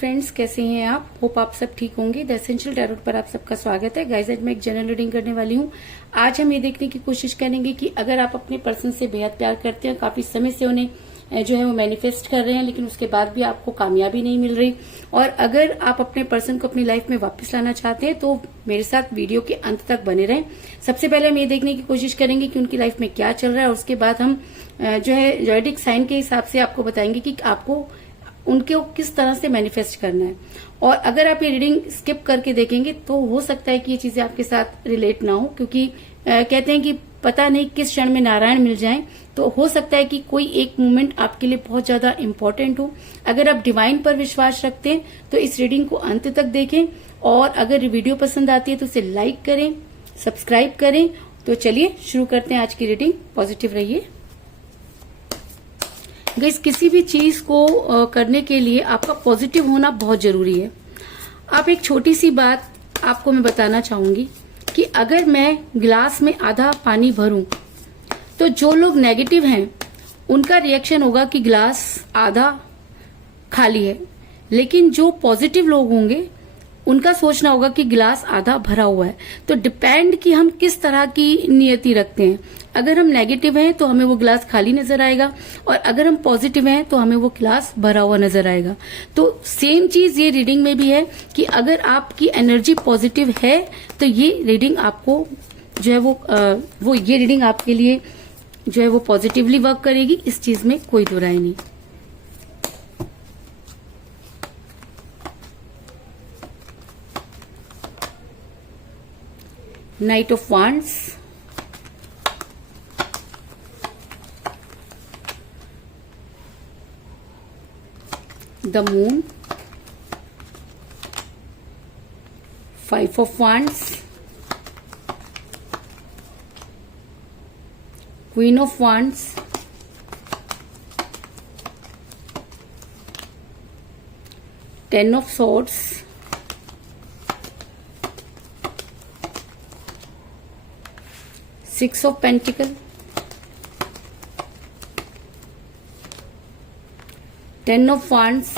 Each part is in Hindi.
फ्रेंड्स, कैसे हैं आप? होप आप सब ठीक होंगे। द एसेंशियल टैरोट पर आप सबका स्वागत है। गाइस, आज मैं एक जनरल रीडिंग करने वाली हूँ। आज हम ये देखने की कोशिश करेंगे कि अगर आप अपने पर्सन से बेहद प्यार करते हैं, काफी समय से उन्हें जो है वो मैनिफेस्ट कर रहे हैं, लेकिन उसके बाद भी आपको कामयाबी नहीं मिल रही, और अगर आप अपने पर्सन को अपनी लाइफ में वापस लाना चाहते हैं तो मेरे साथ वीडियो के अंत तक बने रहें। सबसे पहले हम ये देखने की कोशिश करेंगे कि उनकी लाइफ में क्या चल रहा है, और उसके बाद हम जो है जॉयडिक साइन के हिसाब से आपको बताएंगे कि आपको उनके किस तरह से मैनिफेस्ट करना है। और अगर आप ये रीडिंग स्किप करके देखेंगे तो हो सकता है कि ये चीजें आपके साथ रिलेट ना हो, क्योंकि कहते हैं कि पता नहीं किस क्षण में नारायण मिल जाएं, तो हो सकता है कि कोई एक मोमेंट आपके लिए बहुत ज्यादा इम्पोर्टेंट हो। अगर आप डिवाइन पर विश्वास रखते हैं तो इस रीडिंग को अंत तक देखें, और अगर वीडियो पसंद आती है तो इसे लाइक करें, सब्सक्राइब करें। तो चलिए शुरू करते हैं आज की रीडिंग। पॉजिटिव रहिए। गाइस, किसी भी चीज को करने के लिए आपका पॉजिटिव होना बहुत जरूरी है। आप एक छोटी सी बात आपको मैं बताना चाहूंगी कि अगर मैं गिलास में आधा पानी भरूं तो जो लोग नेगेटिव हैं उनका रिएक्शन होगा कि गिलास आधा खाली है, लेकिन जो पॉजिटिव लोग होंगे उनका सोचना होगा कि गिलास आधा भरा हुआ है। तो डिपेंड कि हम किस तरह की नियति रखते हैं। अगर हम नेगेटिव हैं तो हमें वो गिलास खाली नजर आएगा, और अगर हम पॉजिटिव हैं तो हमें वो गिलास भरा हुआ नजर आएगा। तो सेम चीज ये रीडिंग में भी है कि अगर आपकी एनर्जी पॉजिटिव है तो ये रीडिंग आपको जो है वो ये रीडिंग आपके लिए जो है वो पॉजिटिवली वर्क करेगी। इस चीज में कोई दो राय नहीं। Knight of Wands, the Moon, Five of Wands, Queen of Wands, Ten of Swords, Six of Pentacles, Ten of Wands,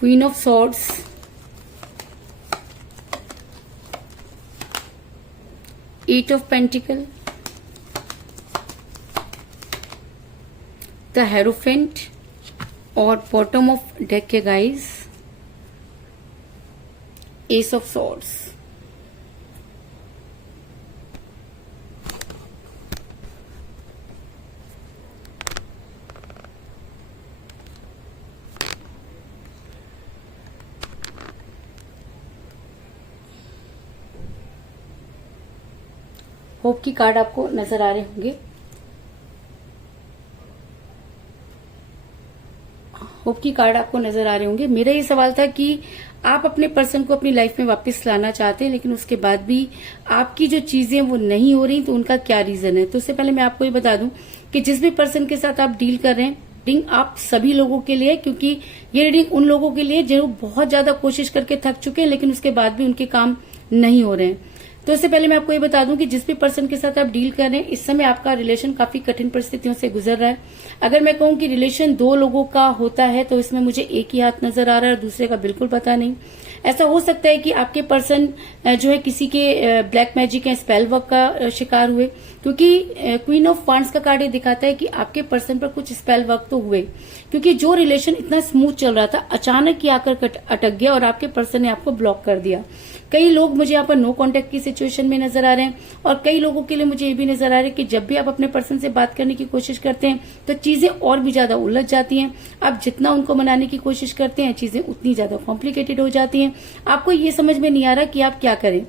Queen of Swords, Eight of Pentacles, the Hierophant, और बॉटम ऑफ डेक के guys S of swords. Hope की कार्ड आपको नजर आ रहे होंगे। होप की कार्ड आपको नजर आ रहे होंगे। मेरा ये सवाल था कि आप अपने पर्सन को अपनी लाइफ में वापस लाना चाहते हैं, लेकिन उसके बाद भी आपकी जो चीजें वो नहीं हो रही, तो उनका क्या रीजन है। तो उससे पहले मैं आपको ये बता दूं कि जिस भी पर्सन के साथ आप डील कर रहे हैं, रीडिंग आप सभी लोगों के लिए, क्योंकि ये रीडिंग उन लोगों के लिए जो बहुत ज्यादा कोशिश करके थक चुके हैं, लेकिन उसके बाद भी उनके काम नहीं हो रहे हैं। तो इससे पहले मैं आपको ये बता दूं कि जिस भी पर्सन के साथ आप डील कर रहे हैं, इस समय आपका रिलेशन काफी कठिन परिस्थितियों से गुजर रहा है। अगर मैं कहूं कि रिलेशन दो लोगों का होता है तो इसमें मुझे एक ही हाथ नजर आ रहा है और दूसरे का बिल्कुल पता नहीं। ऐसा हो सकता है कि आपके पर्सन जो है किसी के ब्लैक मैजिक या स्पेल वर्क का शिकार हुए, क्योंकि क्वीन ऑफ वांड्स का कार्ड ये दिखाता है कि आपके पर्सन पर कुछ स्पेल वर्क तो हुए, क्योंकि जो रिलेशन इतना स्मूथ चल रहा था अचानक ही आकर अटक गया और आपके पर्सन ने आपको ब्लॉक कर दिया। कई लोग मुझे यहाँ पर नो कांटेक्ट की सिचुएशन में नजर आ रहे हैं, और कई लोगों के लिए मुझे ये भी नजर आ रहा है कि जब भी आप अपने पर्सन से बात करने की कोशिश करते हैं तो चीजें और भी ज्यादा उलझ जाती हैं। आप जितना उनको मनाने की कोशिश करते हैं चीजें उतनी ज्यादा कॉम्प्लिकेटेड हो जाती हैं। आपको ये समझ में नहीं आ रहा कि आप क्या करें।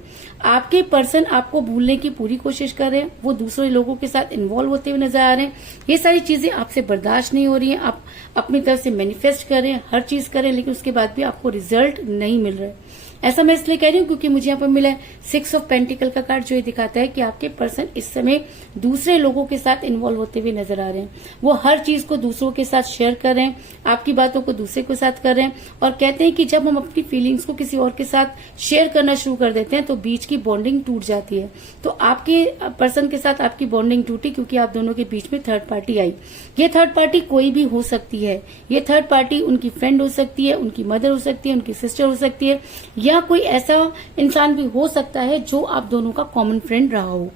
आपके पर्सन आपको भूलने की पूरी कोशिश कर रहे हैं, वो दूसरे लोगों के साथ इन्वॉल्व होते हुए नजर आ रहे हैं। ये सारी चीजें आपसे बर्दाश्त नहीं हो रही हैं। आप अपनी तरफ से मैनिफेस्ट कर रहे हैं, हर चीज कर रहे हैं, लेकिन उसके बाद भी आपको रिजल्ट नहीं मिल रहा है। ऐसा मैं इसलिए कह रही हूँ क्योंकि मुझे यहाँ पर मिला है 6 ऑफ पेंटिकल का कार्ड, जो ये दिखाता है कि आपके पर्सन इस समय दूसरे लोगों के साथ इन्वॉल्व होते हुए नजर आ रहे हैं। वो हर चीज को दूसरों के साथ शेयर कर रहे हैं, आपकी बातों को दूसरे के साथ कर रहे हैं, और कहते हैं कि जब हम अपनी फीलिंग्स को किसी और के साथ शेयर करना शुरू कर देते हैं तो बीच की बॉन्डिंग टूट जाती है। तो आपके पर्सन के साथ आपकी बॉन्डिंग टूटी क्योंकि आप दोनों के बीच में थर्ड पार्टी आई। ये थर्ड पार्टी कोई भी हो सकती है। ये थर्ड पार्टी उनकी फ्रेंड हो सकती है, उनकी मदर हो सकती है, उनकी सिस्टर हो सकती है, या कोई ऐसा इंसान भी हो सकता है जो आप दोनों का कॉमन फ्रेंड रहा हो।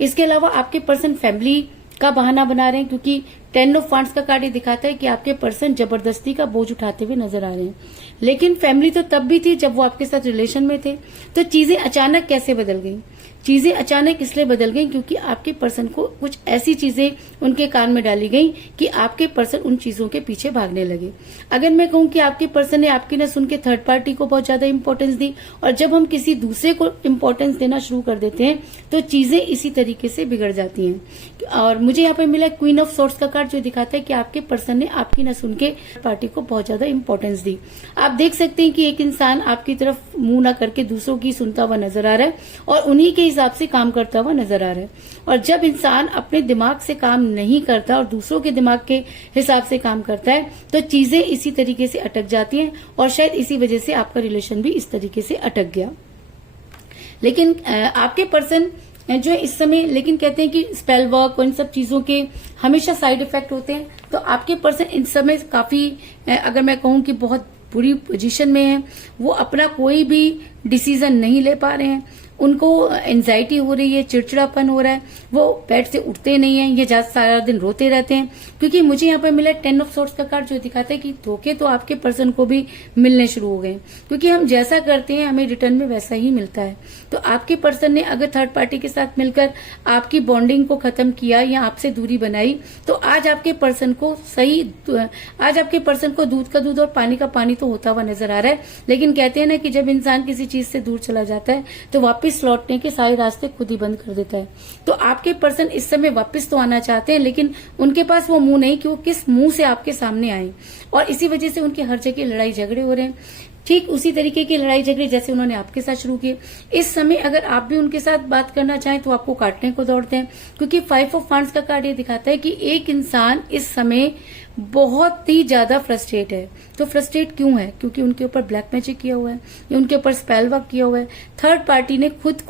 इसके अलावा आपके पर्सन फैमिली का बहाना बना रहे हैं क्योंकि 10 ऑफ वांड्स का कार्ड ये दिखाता है कि आपके पर्सन जबरदस्ती का बोझ उठाते हुए नजर आ रहे हैं। लेकिन फैमिली तो तब भी थी जब वो आपके साथ रिलेशन में थे। तो चीजें अचानक कैसे बदल गई? चीजें अचानक इसलिए बदल गई क्योंकि आपके पर्सन को कुछ ऐसी चीजें उनके कान में डाली गई कि आपके पर्सन उन चीजों के पीछे भागने लगे। अगर मैं कहूं कि आपके पर्सन ने आपकी न सुन के थर्ड पार्टी को बहुत ज्यादा इंपॉर्टेंस दी, और जब हम किसी दूसरे को इंपॉर्टेंस देना शुरू कर देते हैं तो चीजें इसी तरीके से बिगड़ जाती हैं। और मुझे यहाँ पे मिला क्वीन ऑफ सोर्ड्स का कार्ड, जो दिखाता है कि आपके पर्सन ने आपकी न सुन के पार्टी को बहुत ज्यादा इंपॉर्टेंस दी। आप देख सकते हैं कि एक इंसान आपकी तरफ मुंह न करके दूसरों की सुनता हुआ नजर आ रहा है और उन्हीं के हिसाब से काम करता हुआ नजर आ रहा है। और जब इंसान अपने दिमाग से काम नहीं करता और दूसरों के दिमाग के हिसाब से काम करता है तो चीजें इसी तरीके से अटक जाती हैं, और शायद इसी वजह से आपका रिलेशन भी इस तरीके से अटक गया। लेकिन आपके पर्सन जो है इस समय, लेकिन कहते हैं कि स्पेल वर्क और इन सब चीजों के हमेशा साइड इफेक्ट होते हैं। तो आपके पर्सन इन समय काफी, अगर मैं कहूं कि बहुत बुरी पोजीशन में है। वो अपना कोई भी डिसीजन नहीं ले पा रहे हैं, उनको एंजाइटी हो रही है, चिड़चिड़ापन हो रहा है, वो बेड से उठते नहीं है, ये सारा दिन रोते रहते हैं। क्योंकि मुझे यहाँ पर मिला 10 ऑफ सोर्ड्स का कार्ड, जो दिखाता है कि धोखे तो आपके पर्सन को भी मिलने शुरू हो गए, क्योंकि हम जैसा करते हैं हमें रिटर्न में वैसा ही मिलता है। तो आपके पर्सन ने अगर थर्ड पार्टी के साथ मिलकर आपकी बॉन्डिंग को खत्म किया या आपसे दूरी बनाई, तो आज आपके पर्सन को दूध का दूध और पानी का पानी तो होता हुआ नजर आ रहा है। लेकिन कहते हैं ना कि जब इंसान किसी चीज से दूर चला जाता है तो वापस लौटने के सारे रास्ते खुद ही बंद कर देता है। तो आपके पर्सन इस समय वापस तो आना चाहते हैं, लेकिन उनके पास वो मुंह नहीं कि वो किस मुंह से आपके सामने आए, और इसी वजह से उनके हर जगह लड़ाई झगड़े हो रहे हैं। ठीक उसी तरीके की लड़ाई झगड़े जैसे उन्होंने आपके साथ शुरू किए। इस समय अगर आप भी उनके साथ बात करना चाहें तो आपको काटने को दौड़ते हैं, क्योंकि 5 ऑफ वांड्स का कार्ड ये दिखाता है कि एक इंसान इस समय बहुत ही ज्यादा फ्रस्ट्रेट है। तो फ्रस्ट्रेट क्यों है? क्योंकि उनके ऊपर ब्लैक मैजिक किया हुआ है, उनके ऊपर स्पेल वर्क किया हुआ है। थर्ड पार्टी ने खुद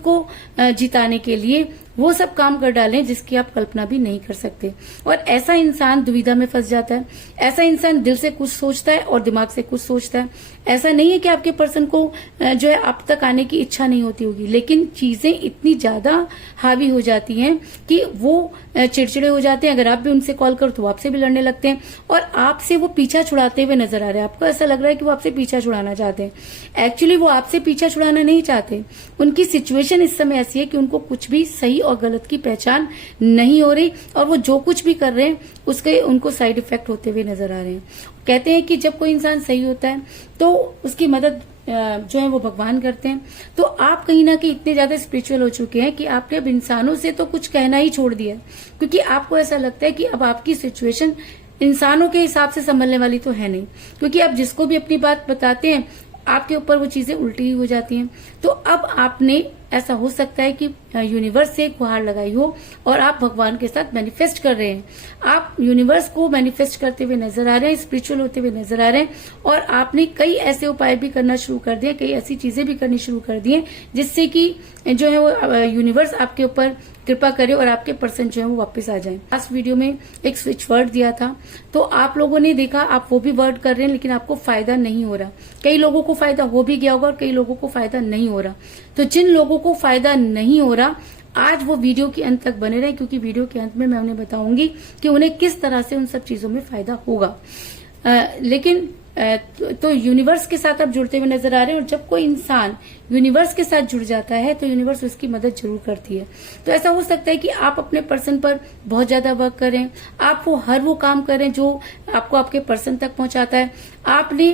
को जिताने के लिए वो सब काम कर डाले जिसकी आप कल्पना भी नहीं कर सकते। और ऐसा इंसान दुविधा में फंस जाता है। ऐसा इंसान दिल से कुछ सोचता है और दिमाग से कुछ सोचता है। ऐसा नहीं है कि आपके पर्सन को जो है आप तक आने की इच्छा नहीं होती होगी, लेकिन चीजें इतनी ज्यादा हावी हो जाती हैं कि वो चिड़चिड़े हो जाते हैं। अगर आप भी उनसे कॉल करो तो आपसे भी लड़ने लगते हैं, और आपसे वो पीछा छुड़ाते हुए नजर आ रहे हैं। आपको ऐसा लग रहा है कि वो आपसे पीछा छुड़ाना चाहते हैं। एक्चुअली वो आपसे पीछा छुड़ाना नहीं चाहते। उनकी सिचुएशन इस समय ऐसी है कि उनको कुछ भी सही और गलत की पहचान नहीं हो रही, और वो जो कुछ भी कर रहे हैं उसके उनको साइड इफेक्ट होते हुए नजर आ रहे हैं। कहते हैं कि जब कोई इंसान सही होता है तो उसकी मदद जो है वो भगवान करते हैं। तो आप कहीं ना कहीं इतने ज्यादा स्पिरिचुअल हो चुके हैं कि आपने अब इंसानों से तो कुछ कहना ही छोड़ दिया, क्योंकि आपको ऐसा लगता है कि अब आपकी सिचुएशन इंसानों के हिसाब से संभलने वाली तो है नहीं, क्योंकि आप जिसको भी अपनी बात बताते हैं आपके ऊपर वो चीजें उल्टी हो जाती हैं। तो अब आपने, ऐसा हो सकता है कि यूनिवर्स से गुहार लगाई हो और आप भगवान के साथ मैनिफेस्ट कर रहे हैं। आप यूनिवर्स को मैनिफेस्ट करते हुए नजर आ रहे हैं, स्पिरिचुअल होते हुए नजर आ रहे हैं, और आपने कई ऐसे उपाय भी करना शुरू कर दिए, कई ऐसी चीजें भी करनी शुरू कर दी हैं जिससे कि जो है वो यूनिवर्स आपके ऊपर कृपा करे और आपके पर्सन जो है वो वापस आ जाए। लास्ट वीडियो में एक स्विच वर्ड दिया था, तो आप लोगों ने देखा, आप वो भी वर्ड कर रहे हैं, लेकिन आपको फायदा नहीं हो रहा। कई लोगों को फायदा हो भी गया होगा और कई लोगों को फायदा नहीं हो रहा। तो जिन लोगों को फायदा नहीं हो रहा, आज वो वीडियो के अंत तक बने रहे, क्योंकि वीडियो के अंत में मैं उन्हें बताऊंगी कि उन्हें किस तरह से उन सब चीजों में फायदा होगा। लेकिन तो यूनिवर्स के साथ आप जुड़ते हुए नजर आ रहे हैं, और जब कोई इंसान यूनिवर्स के साथ जुड़ जाता है तो यूनिवर्स उसकी मदद जरूर करती है। तो ऐसा हो सकता है कि आप अपने पर्सन पर बहुत ज्यादा वर्क करें, आप वो काम करें जो आपको आपके पर्सन तक पहुंचाता है। आपने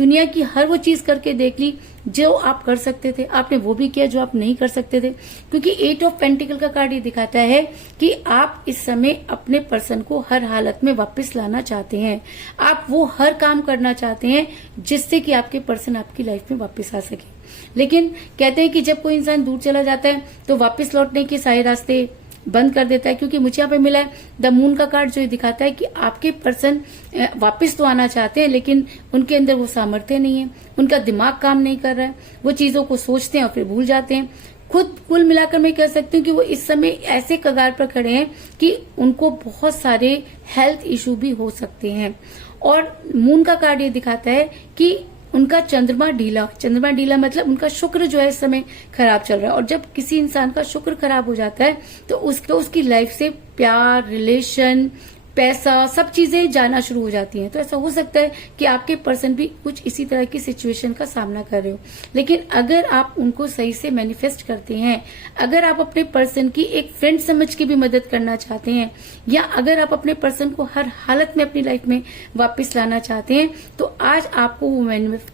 दुनिया की हर वो चीज करके देख ली जो आप कर सकते थे, आपने वो भी किया जो आप नहीं कर सकते थे। क्योंकि 8 ऑफ पेंटिकल का कार्ड ये दिखाता है कि आप इस समय अपने पर्सन को हर हालत में वापस लाना चाहते हैं। आप वो हर काम करना चाहते हैं जिससे कि आपके पर्सन आपकी लाइफ में वापस आ सके। लेकिन कहते हैं कि जब कोई इंसान दूर चला जाता है तो वापस लौटने के सारे रास्ते बंद कर देता है। क्योंकि मुझे यहाँ पे मिला है द मून का कार्ड, जो दिखाता है कि आपके पर्सन वापस तो आना चाहते हैं लेकिन उनके अंदर वो सामर्थ्य नहीं है, उनका दिमाग काम नहीं कर रहा है, वो चीजों को सोचते हैं और फिर भूल जाते हैं। खुद कुल मिलाकर मैं कह सकती हूँ कि वो इस समय ऐसे कगार पर खड़े हैं कि उनको बहुत सारे हेल्थ इशू भी हो सकते हैं। और मून का कार्ड ये दिखाता है कि उनका चंद्रमा ढीला मतलब उनका शुक्र जो है इस समय खराब चल रहा है। और जब किसी इंसान का शुक्र खराब हो जाता है तो उसकी लाइफ से प्यार, रिलेशन, पैसा, सब चीजें जाना शुरू हो जाती हैं। तो ऐसा हो सकता है कि आपके पर्सन भी कुछ इसी तरह की सिचुएशन का सामना कर रहे हो। लेकिन अगर आप उनको सही से मैनिफेस्ट करते हैं, अगर आप अपने पर्सन की एक फ्रेंड समझ के भी मदद करना चाहते हैं, या अगर आप अपने पर्सन को हर हालत में अपनी लाइफ में वापस लाना चाहते हैं, तो आज आपको वो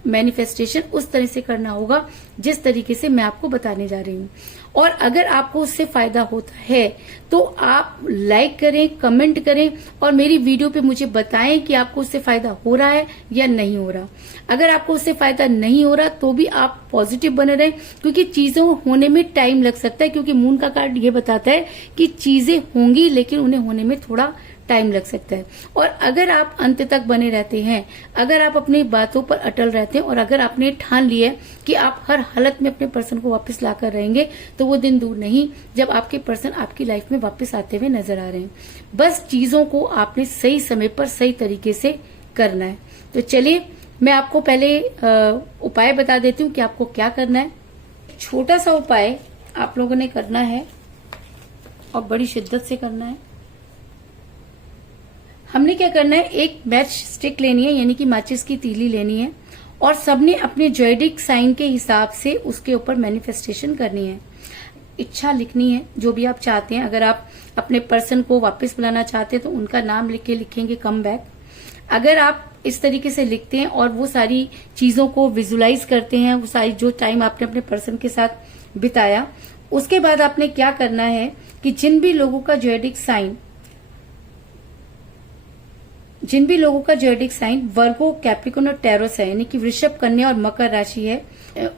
मैनिफेस्टेशन उस तरह से करना होगा जिस तरीके से मैं आपको बताने जा रही हूँ। और अगर आपको उससे फायदा होता है तो आप लाइक करें, कमेंट करें और मेरी वीडियो पे मुझे बताएं कि आपको उससे फायदा हो रहा है या नहीं हो रहा। अगर आपको उससे फायदा नहीं हो रहा तो भी आप पॉजिटिव बने रहें, क्योंकि चीजों होने में टाइम लग सकता है। क्योंकि मून का कार्ड ये बताता है कि चीजें होंगी लेकिन उन्हें होने में थोड़ा टाइम लग सकता है। और अगर आप अंत तक बने रहते हैं, अगर आप अपनी बातों पर अटल रहते हैं और अगर आपने ठान लिया है कि आप हर हालत में अपने पर्सन को वापस लाकर रहेंगे, तो वो दिन दूर नहीं जब आपके पर्सन आपकी लाइफ में वापस आते हुए नजर आ रहे हैं। बस चीजों को आपने सही समय पर सही तरीके से करना है। तो चलिए मैं आपको पहले उपाय बता देती हूँ कि आपको क्या करना है। छोटा सा उपाय आप लोगों ने करना है और बड़ी शिद्दत से करना है। हमने क्या करना है, एक मैच स्टिक लेनी है, यानी कि माचिस की तीली लेनी है, और सबने अपने जॉडिक साइन के हिसाब से उसके ऊपर मैनिफेस्टेशन करनी है। इच्छा लिखनी है जो भी आप चाहते हैं। अगर आप अपने पर्सन को वापस बुलाना चाहते हैं तो उनका नाम लिख के लिखेंगे कम बैक। अगर आप इस तरीके से लिखते हैं और वो सारी चीजों को विजुलाइज करते हैं, वो सारी जो टाइम आपने अपने पर्सन के साथ बिताया, उसके बाद आपने क्या करना है कि जिन भी लोगों का जॉडिक साइन वर्गो, कैप्रिकॉर्न और टैरोस है, यानी कि वृषभ, कन्या और मकर राशि है,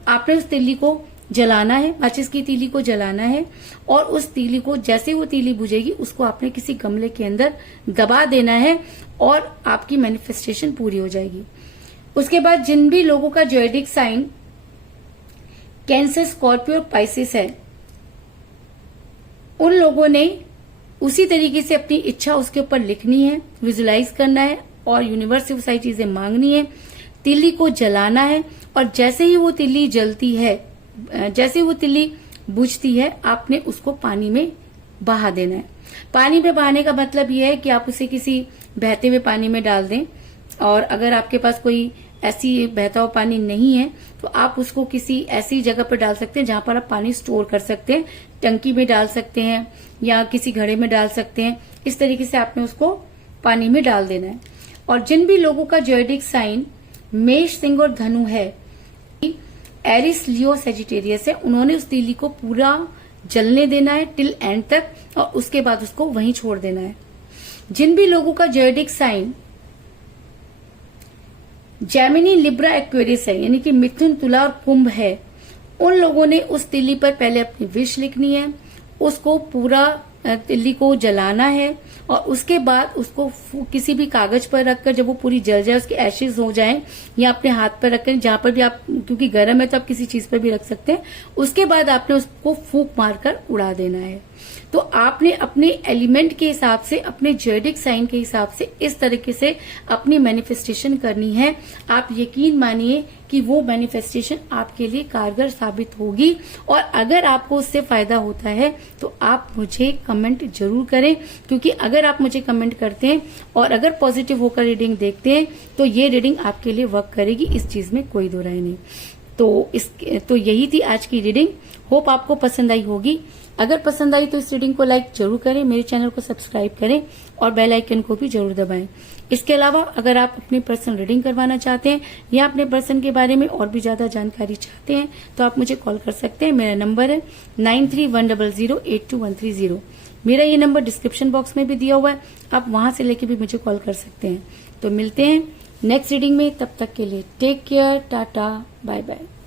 आपने उस तीली को जलाना है, माचिस की तीली को जलाना है। और उस तीली को जैसे वो तीली बुझेगी उसको आपने किसी गमले के अंदर दबा देना है और आपकी मैनिफेस्टेशन पूरी हो जाएगी। उसके बाद जिन भी लोगों का जॉडिक साइन कैंसर, स्कॉर्पियो और पाइसेस है, उन लोगों ने उसी तरीके से अपनी इच्छा उसके ऊपर लिखनी है, विजुलाइज करना है और यूनिवर्स से वो सारी चीजें मांगनी है। तिल्ली को जलाना है और जैसे ही वो तिल्ली जलती है, जैसे वो तिल्ली बुझती है, आपने उसको पानी में बहा देना है। पानी में बहाने का मतलब ये है कि आप उसे किसी बहते हुए पानी में डाल दें। और अगर आपके पास कोई ऐसी बहता हुआ पानी नहीं है तो आप उसको किसी ऐसी जगह पर डाल सकते हैं जहां पर आप पानी स्टोर कर सकते हैं। टंकी में डाल सकते हैं या किसी घड़े में डाल सकते हैं। इस तरीके से आपने उसको पानी में डाल देना है। और जिन भी लोगों का जॉडिक साइन मेष, सिंह और धनु है, एरिस, लियो, सेजिटेरियस है, उन्होंने उस तीली को पूरा जलने देना है टिल एंड तक और उसके बाद उसको वहीं छोड़ देना है। जिन भी लोगों का zodiac sign Gemini, Libra, Aquarius है, यानी कि मिथुन, तुला और कुंभ है, उन लोगों ने उस तिल्ली पर पहले अपनी विश लिखनी है, उसको पूरा तिल्ली को जलाना है और उसके बाद उसको किसी भी कागज पर रखकर जब वो पूरी जल जाए, उसके एशेज हो जाएं, या अपने हाथ पर रखकर, जहां पर भी आप, क्योंकि गर्म है तो आप किसी चीज पर भी रख सकते हैं, उसके बाद आपने उसको फूंक मारकर उड़ा देना है। तो आपने अपने एलिमेंट के हिसाब से, अपने जॉडिक साइन के हिसाब से इस तरीके से अपनी मैनिफेस्टेशन करनी है। आप यकीन मानिए कि वो मैनिफेस्टेशन आपके लिए कारगर साबित होगी। और अगर आपको उससे फायदा होता है तो आप मुझे कमेंट जरूर करें, क्योंकि अगर आप मुझे कमेंट करते हैं और अगर पॉजिटिव होकर रीडिंग देखते हैं तो ये रीडिंग आपके लिए वर्क करेगी, इस चीज में कोई दो राय नहीं। तो यही थी आज की रीडिंग। होप आपको पसंद आई होगी। अगर पसंद आई तो इस रीडिंग को लाइक जरूर करें, मेरे चैनल को सब्सक्राइब करें और बेल आइकन को भी जरूर दबाएं। इसके अलावा अगर आप अपनी पर्सनल रीडिंग करवाना चाहते हैं या अपने पर्सन के बारे में और भी ज्यादा जानकारी चाहते हैं तो आप मुझे कॉल कर सकते हैं। मेरा नंबर है 9310082130। मेरा ये नंबर डिस्क्रिप्शन बॉक्स में भी दिया हुआ है, आप वहां से लेके भी मुझे कॉल कर सकते हैं। तो मिलते हैं नेक्स्ट रीडिंग में, तब तक के लिए take care, tata, bye bye.